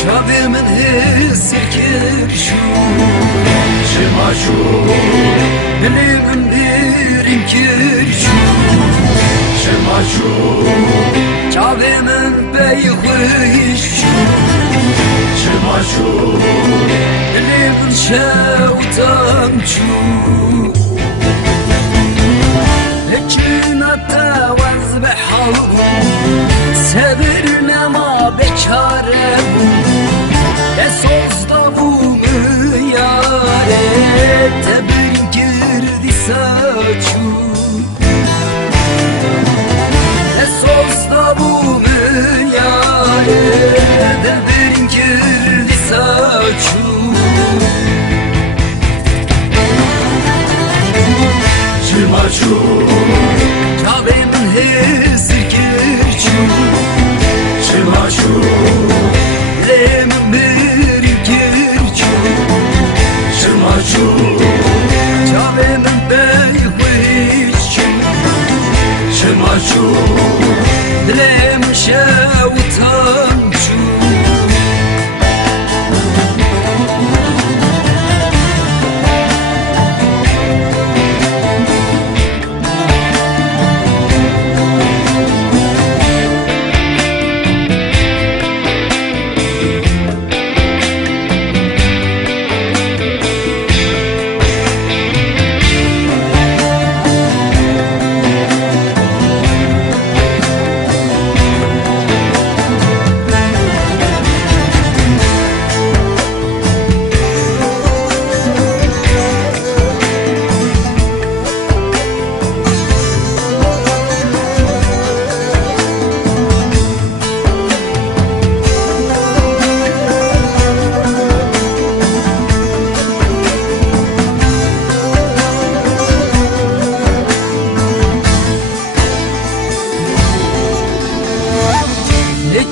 Çavê min hêsirkir şû dilê min bêrîn kir şû çavê min bey xwîş şû dilê min şewtan çû Hekîna te wez bi hew sebir nema beçare bû Esozda bû yare te bin girdî saçû Esozda bû yare te bin girdî saçû Çimaçû çavê min hêsirkir Çimaçû dilê min bêrîn kir Çimaçû çavê min bey xwîş Çimaçû dilê min şewtan çû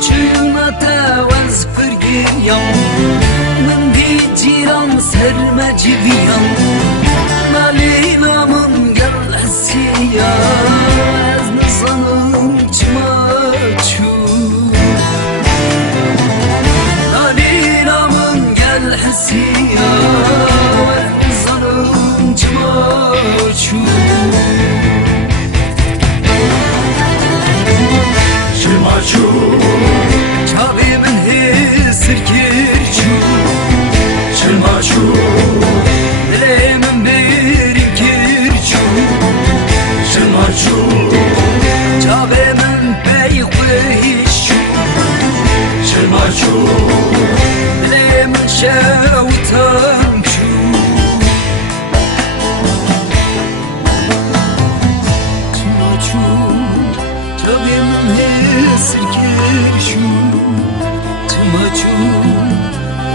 Çığına te wez firgiyam Min dî cîran sermeciviyam Nalîna min gel hesiya Ez nizanim çima çû Nalîna min gel hesiya Ez nizanim çima çû Çimaçû çavê min hêsirkir Çimaçû dilê min bêrîn kir Çimaçû çavê min bey xwîş Çimaçû dilê min şewtan çû Çimaçû çavê min hêsirkir Çimaçû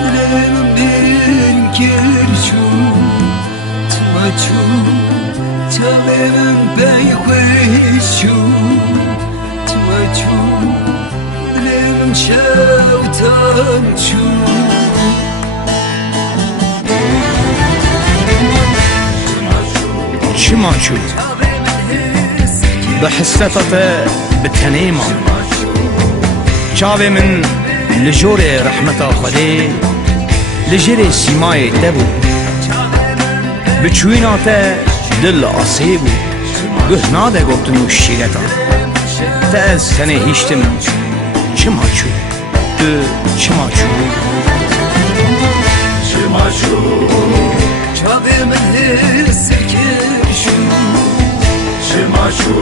dilê min bêrîn kir Çimaçû çavê min bey xwîş Çimaçû dilê min şewtan çû Çimaçû bi hisseta te bi tenê man Çavê min li jorê rehmeta Xwedê li jirê sîmayê te bû Bi çûyîna te dil asê bû Guh nade gotin û şîreta Te ez tenê hîştim Çimaçû Tu çimaçû Çimaçû çavê min hêsirkir Çimaçû